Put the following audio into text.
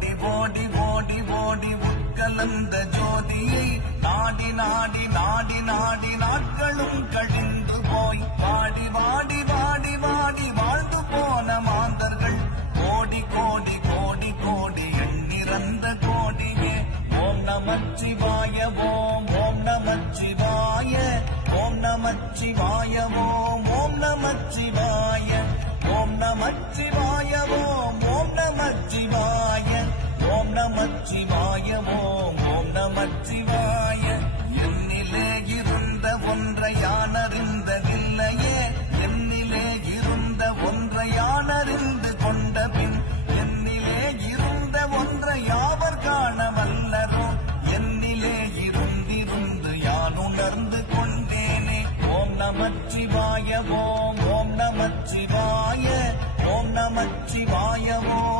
ஓடி ஓடி ஓடி ஓடி உட்கலந்த ஜோதியை நாடி நாடி நாடி நாடி நாட்களும் கழிந்து போய் வாடி வாடி வாடி வாடி வாழ்ந்து போன மாந்தர்கள் கோடி கோடி கோடி கோடி எண்ணிறந்த கோடியே ஓம் நமச்சிவாய ஓம் ஓம் நமச்சிவாய ஓம் நமச்சிவாய ஓம் ஓம் நமச்சிவாய ஓம் நமச்சிவாய ஓம் ஓம் நமச்சிவாய ஓம் நமச்சிவாய ஓம் ஓம் நமச்சிவாய என்னிலே இருந்த ஒன்றை யானறிந்ததில்லையே என்னிலே இருந்த ஒன்றை யானறிந்து கொண்ட பின் என்னிலே இருந்த ஒன்றை யாவர் காண வல்லரோ என்னிலே இருந்திருந்து யான் உணர்ந்து கொண்டேனே ஓம் நமச்சிவாய ஓம் ஓம் நமச்சிவாய ஓம் நமச்சிவாய ஓம்